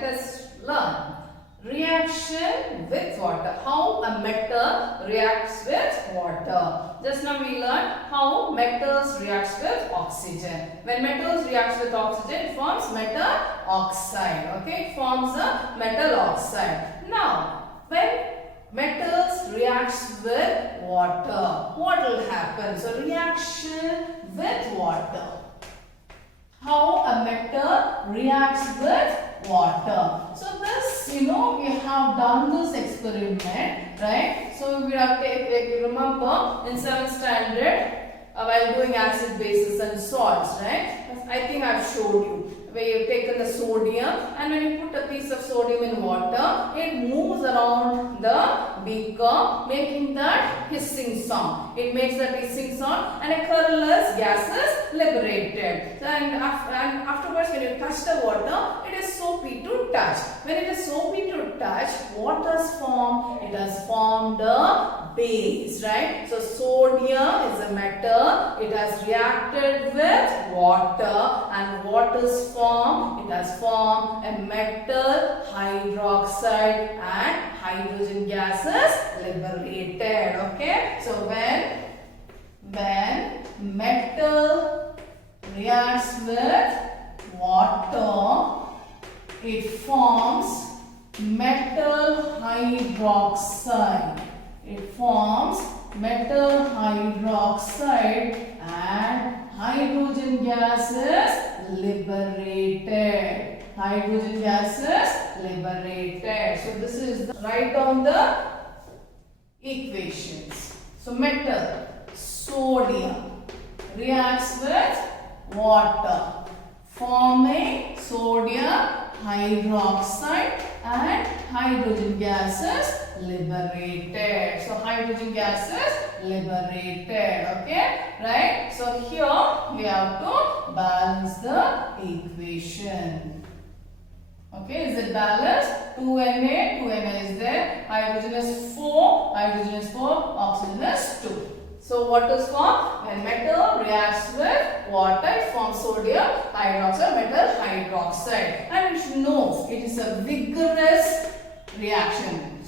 let us learn reaction with water. How a metal reacts with water. Just now we learned how metals reacts with oxygen. When metals reacts with oxygen, it forms metal oxide. Okay, it forms a metal oxide. Now, when metals reacts with water, what will happen? So, reaction with water. How a metal reacts with water. So this, we have done this experiment, right? So we have taken, remember in 7th standard, while doing acid, bases and salts, right? I think I have showed you. Where you have taken the sodium, and when you put a piece of sodium in water, it moves around the beaker, making that hissing sound. It makes that hissing sound, and a colorless gas is liberated. And afterwards, when you touch the water, it is soapy to touch. When it is soapy to touch, what has formed? It has formed a base, right? So sodium is a metal. It has reacted with water, and what is formed? It has formed a metal hydroxide and hydrogen gases liberated. Okay, so when metal reacts with water, it forms metal hydroxide. It forms metal hydroxide and hydrogen gases liberated. Hydrogen gases liberated. So this is write down the equations. So metal, sodium reacts with water, forming sodium hydroxide and hydrogen gases liberated. So hydrogen gases liberated. Okay, right? So here we have to balance the equation. Okay, is it balanced? 2Na, 2Na is there. Hydrogen is 4, hydrogen is 4, oxygen is 2. So what is formed? When metal reacts with water, it forms sodium hydroxide, metal hydroxide. And you should know it is a vigorous reaction.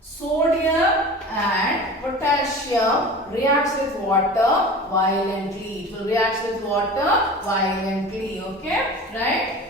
Sodium and potassium reacts with water violently. It will react with water violently. Okay, right?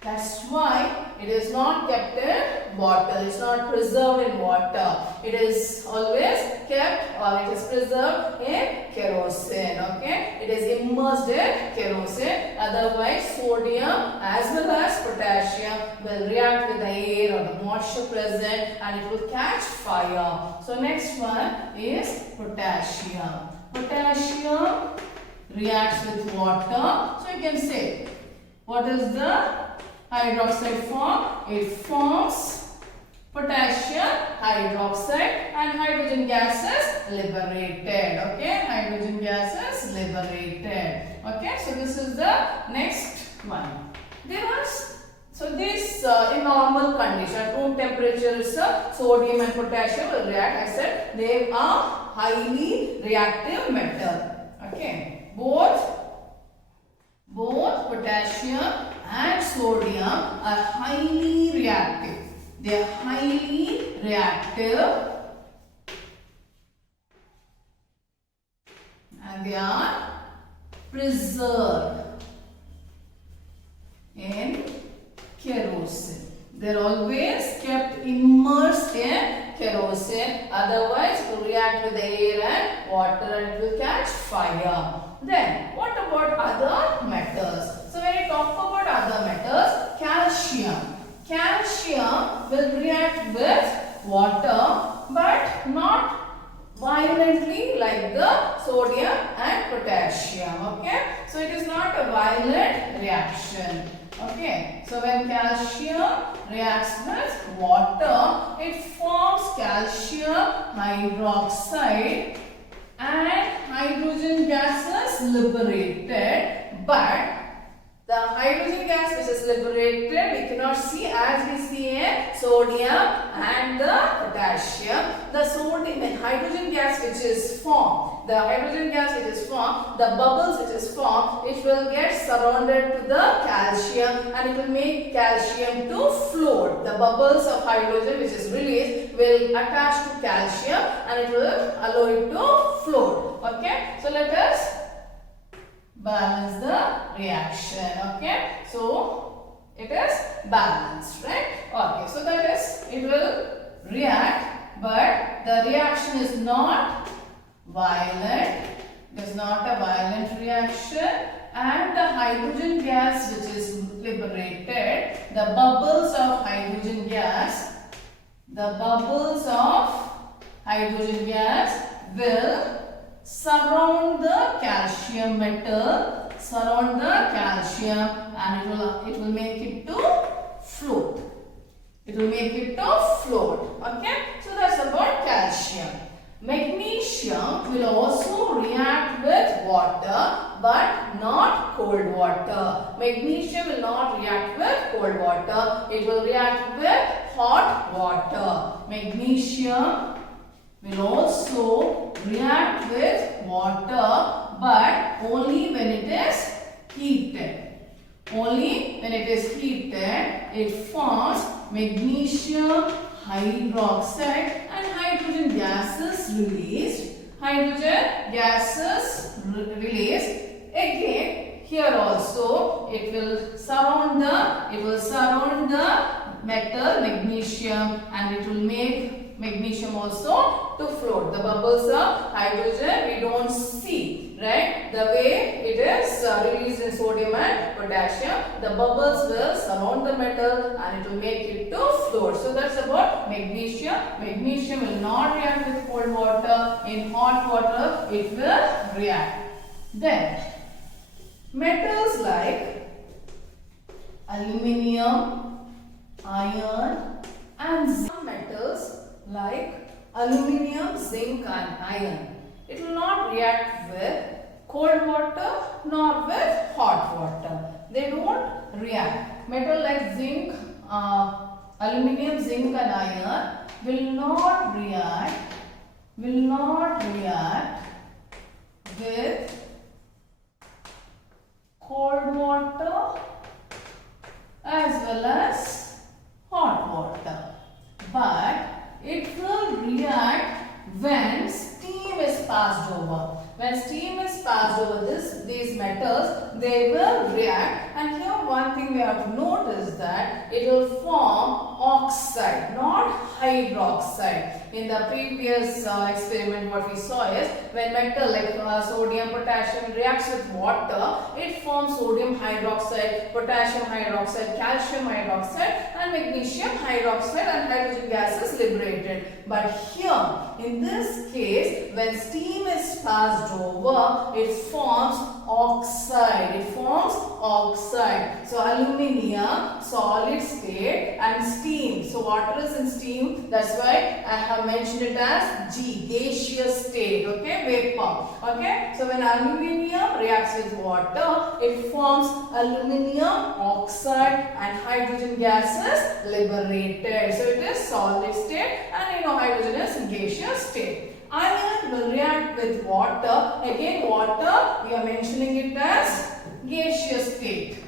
That's why it is not kept in bottle. It's not preserved in water. It is always kept, or it is preserved in kerosene. Okay, it is immersed in kerosene. Otherwise, sodium as well as potassium will react with the air or the moisture present, and it will catch fire. So next one is potassium. Potassium reacts with water. So you can say, what is the hydroxide form? It forms potassium hydroxide and hydrogen gases liberated. Okay, hydrogen gases liberated. Okay, so this is the next one. So this in normal condition, at room temperature, sodium and potassium will react. I said they are highly reactive metal. Okay, both potassium and sodium are highly reactive. They are highly reactive and they are preserved in kerosene. They are always kept immersed in kerosene. Otherwise, it will react with the air and water and it will catch fire. Then, what about other metals? So, when we talk about other metals, calcium. Calcium will react with water but not violently like the sodium and potassium. Okay, so it is not a violent reaction. Okay, so when calcium reacts with water, it forms calcium hydroxide and hydrogen gases liberated, but the hydrogen gas which is liberated we cannot see as we see in sodium and the potassium. The sodium and hydrogen gas which is formed the hydrogen gas which is formed, the bubbles which is formed, it will get surrounded to the calcium and it will make calcium to float. The bubbles of hydrogen which is released will attach to calcium and it will allow it to float. Okay, so let us balance the reaction. Okay, so it is balanced, right? Okay, so that is, it will react, but the reaction is not violent. It is not a violent reaction, and the hydrogen gas which is liberated, the bubbles of hydrogen gas, will surround the calcium metal, and it will make it to float. Okay, so that's about calcium. Magnesium will also react with water, but not cold water. Magnesium will not react with cold water. It will react with hot water. Magnesium will also react with water, but only when it is heated. It forms magnesium hydroxide and hydrogen gases released. Again, here also it will surround the metal magnesium and it will make magnesium also to float. The bubbles of hydrogen we don't see, right? The way it is released in sodium and potassium, the bubbles will surround the metal and it will make it to float. So that's about magnesium. Magnesium will not react with cold water. In hot water it will react. Then metals like aluminium, iron and zinc. Some metals like aluminium, zinc and iron, it will not react with cold water nor with hot water. They don't react. Metal like zinc, aluminium, zinc and iron will not react with cold water as well as hot water, but it will react when steam is passed over. When steam is passed over these metals, they will react. And here one thing we have to note is that it will form oxide, not hydroxide. In the previous experiment, what we saw is when metal like sodium, potassium reacts with water, it forms sodium hydroxide, potassium hydroxide, calcium hydroxide and magnesium hydroxide and hydrogen gas is liberated. But here, in this case, when steam is passed over, it forms oxide. So aluminium, solid state and steam. So water is in steam. That's why I have mentioned it as G, gaseous state. Okay, vapor. Okay. So when aluminium reacts with water, it forms aluminium oxide and hydrogen gas is liberated. So it is solid state and hydrogen is gaseous state. Iron will react with water. Again, water, we are mentioning it as gaseous state.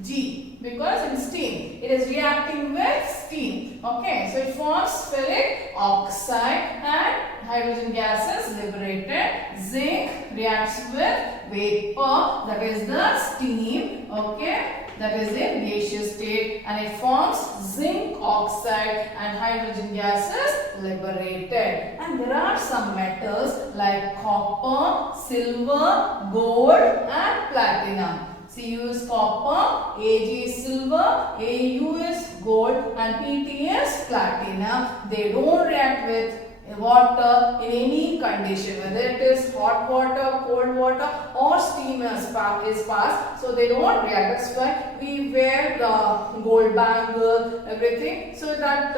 G, because in steam, it is reacting with steam. Okay, so it forms ferric oxide and hydrogen gas is liberated. Zinc reacts with vapor, that is the steam. Okay, that is in gaseous state and it forms zinc oxide and hydrogen gas is liberated. And there are some metals like copper, silver, gold and platinum. Cu is copper, Ag is silver, Au is gold and Pt is platinum. They don't react with water in any condition, whether it is hot water, cold water or steam is passed, so they don't react. That's why we wear the gold bangle, everything, so that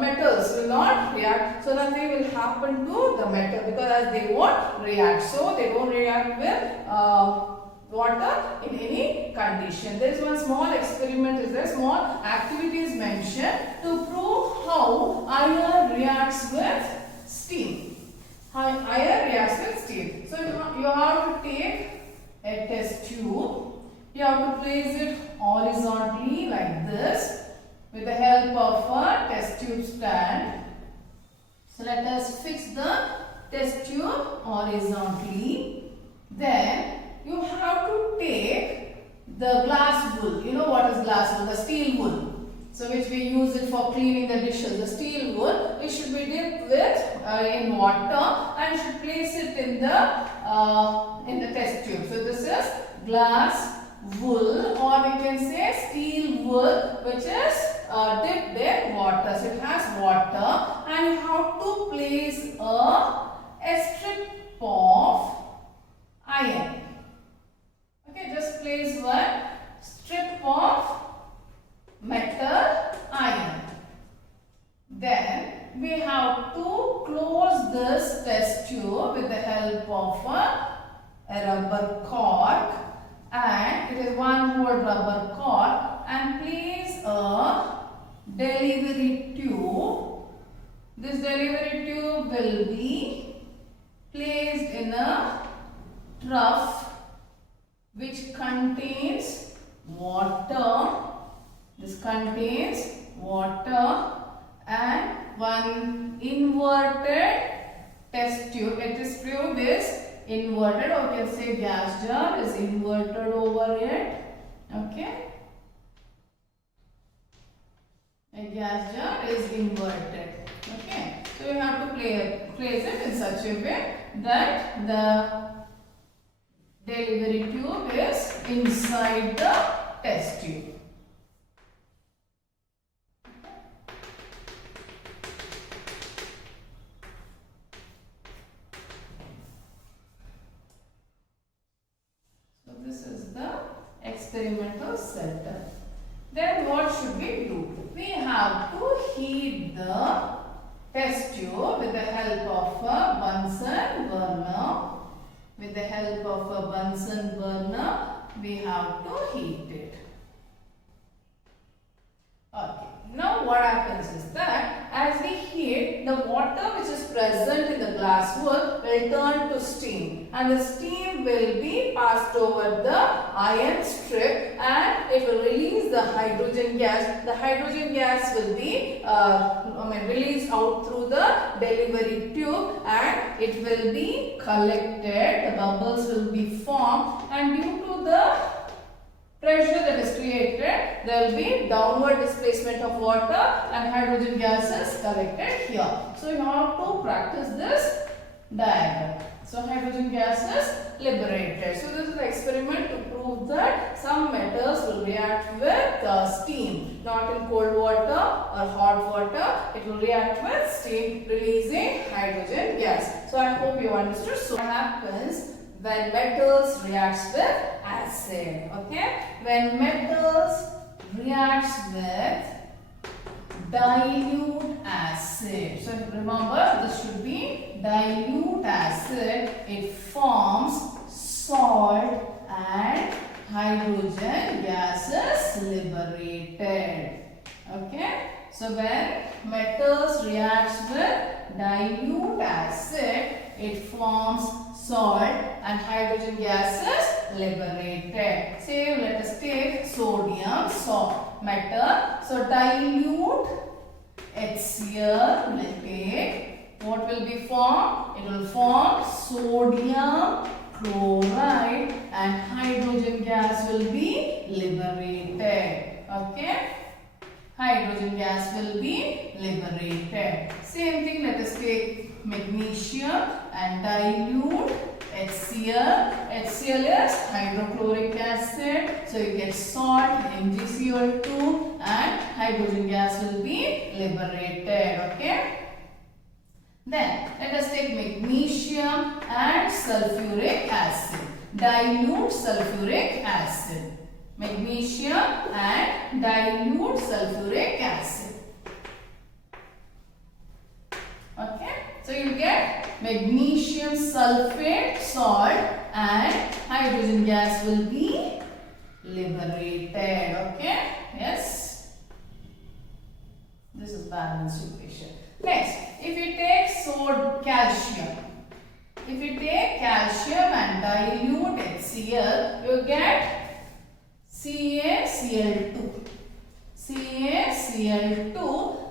metals will not react, so nothing will happen to the metal because they won't react, so they don't react with water in any condition. There is one small experiment, is there small activity is mentioned to prove how iron reacts with steam. Iron reacts with steel. So you have to take a test tube. You have to place it horizontally like this with the help of a test tube stand. So let us fix the test tube horizontally. Then you have to take the glass wool. You know what is glass wool? The steel wool. So which we use it for cleaning the dishes. The steel wool, it should be dipped with in water and should place it in the test tube. So this is glass wool, or we can say steel wool, which is dipped in water. So it has water, and you have to place a strip of iron. Okay, just place one strip of metal iron. Then we have to close this test tube with the help of a rubber cork, and it is one whole rubber cork, and place a delivery tube. This delivery tube will be placed in a trough which contains water. This contains water and one inverted test tube. This tube is inverted, or you can say gas jar is inverted over it. Okay. A gas jar is inverted. Okay. So you have to place it in such a way that the delivery tube is inside the test tube. This is the experimental setup. Then what should we do? We have to heat the test tube with the help of a Bunsen burner. With the help of a Bunsen burner, we have to heat it. Okay. Now what happens is that as we heat, the water which is present in the glass wool will turn to steam, and the steam will be passed over the iron strip, and it will release the hydrogen gas. The hydrogen gas will be released out through the delivery tube, and it will be collected. The bubbles will be formed, and due to the pressure that is created, there will be downward displacement of water and hydrogen gases collected here. So you have to practice this diagram. So hydrogen gases liberated. So this is the experiment to prove that some metals will react with steam, not in cold water or hot water. It will react with steam, releasing hydrogen gas. So I hope you understood. So what happens when metals reacts with acid? Okay, when metals reacts with dilute acid. So remember, this should be dilute acid. It forms salt and hydrogen gases liberated. Okay, so when metals reacts with dilute acid, it forms salt and hydrogen gases liberated. Say let us take sodium, salt, metal. So dilute HCl will take. What will be formed? It will form sodium chloride and hydrogen gas will be liberated. Okay. Hydrogen gas will be liberated. Same thing, let us take magnesium and dilute HCl. HCl is hydrochloric acid. So you get salt, MgCl2, and hydrogen gas will be liberated. Okay. Then let us take magnesium and sulfuric acid. Dilute sulfuric acid. Magnesium and dilute sulfuric acid. Okay. So you get magnesium sulfate, salt, and hydrogen gas will be liberated. Okay. Yes. This is balanced equation. Next, if you take calcium, If you take calcium and dilute HCl, you get CaCl2. CaCl2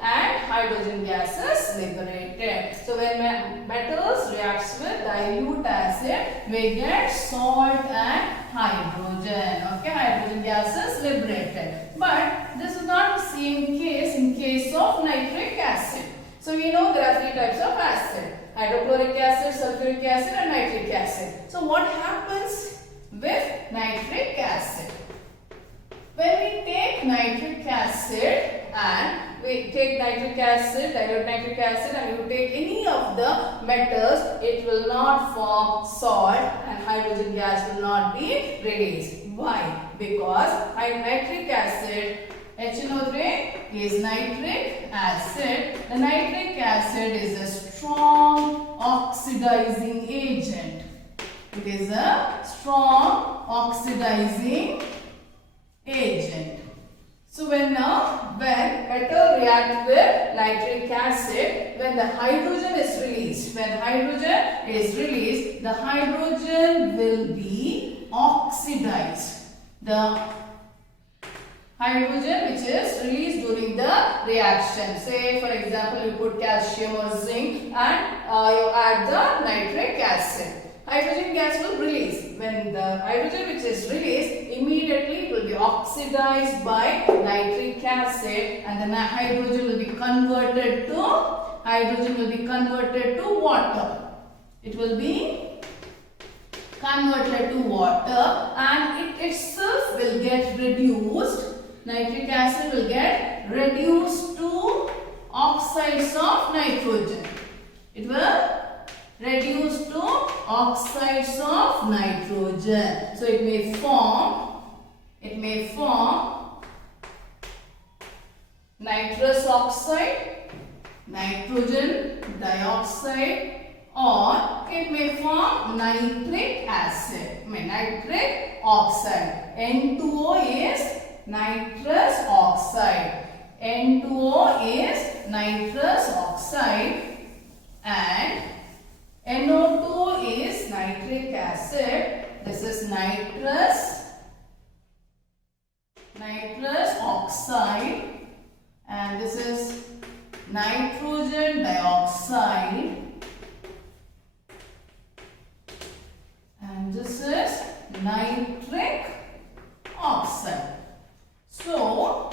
and hydrogen gas is liberated. So when metals reacts with dilute acid, we get salt and hydrogen. Okay, hydrogen gas is liberated. But this is not the same case in case of nitric acid. So we know there are three types of acid: hydrochloric acid, sulfuric acid and nitric acid. So what happens with nitric acid? When we take nitric acid and we take nitric acid, dilute nitric acid, and you take any of the metals, it will not form salt and hydrogen gas will not be released. Why? Because nitric acid, HNO3 is nitric acid. The nitric acid is a strong oxidizing agent. It is a strong oxidizing agent. So when metal react with nitric acid, when the hydrogen is released, the hydrogen will be oxidized. The hydrogen which is released during the reaction. Say for example, you put calcium or zinc and you add the nitric acid. Hydrogen gas will release. When the hydrogen which is released, immediately it will be oxidized by nitric acid, and the hydrogen will be converted to water. It will be converted to water and it itself will get reduced. Nitric acid will get reduced to oxides of nitrogen. It will reduce to oxides of nitrogen. So it may form nitrous oxide, nitrogen dioxide, or it may form nitric acid, nitric oxide. N2O is nitrous oxide. N2O is nitrous oxide and NO2 is nitric acid. This is nitrous oxide and this is nitrogen dioxide and this is nitric oxide. So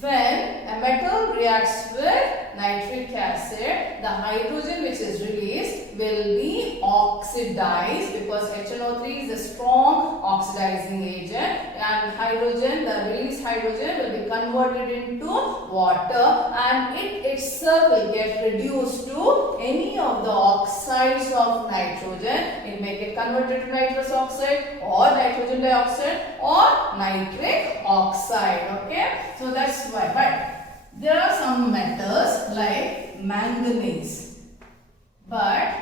when a metal reacts with nitric acid, the hydrogen which is released will be oxidized because HNO3 is a strong oxidizing agent, and the released hydrogen will be converted into water and it itself will get reduced to any of the oxides of nitrogen. It may get converted to nitrous oxide or nitrogen dioxide or nitric oxide. Okay, so that's why. But there are some metals like manganese. But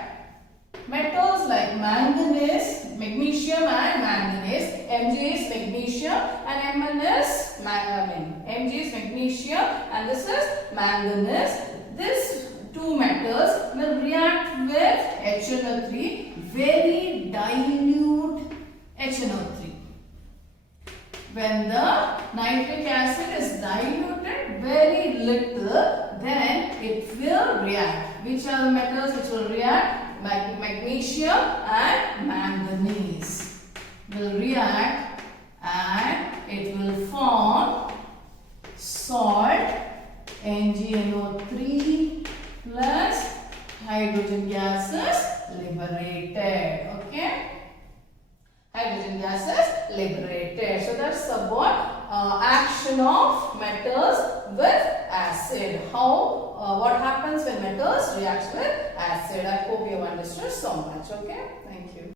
metals like manganese, magnesium and manganese, Mg is magnesium and Mn is Mg is magnesium and this is manganese. These two metals will react with HNO3, very dilute HNO3. When the nitric acid is diluted very little, then it will react. Which are the metals which will react? Magnesium and manganese will react and it will form salt NgNO3 plus hydrogen gases liberated. Okay, hydrogen gases liberated. So that's about action of metals with acid. What happens when metals react with acid. I hope you have understood so much. Okay, thank you.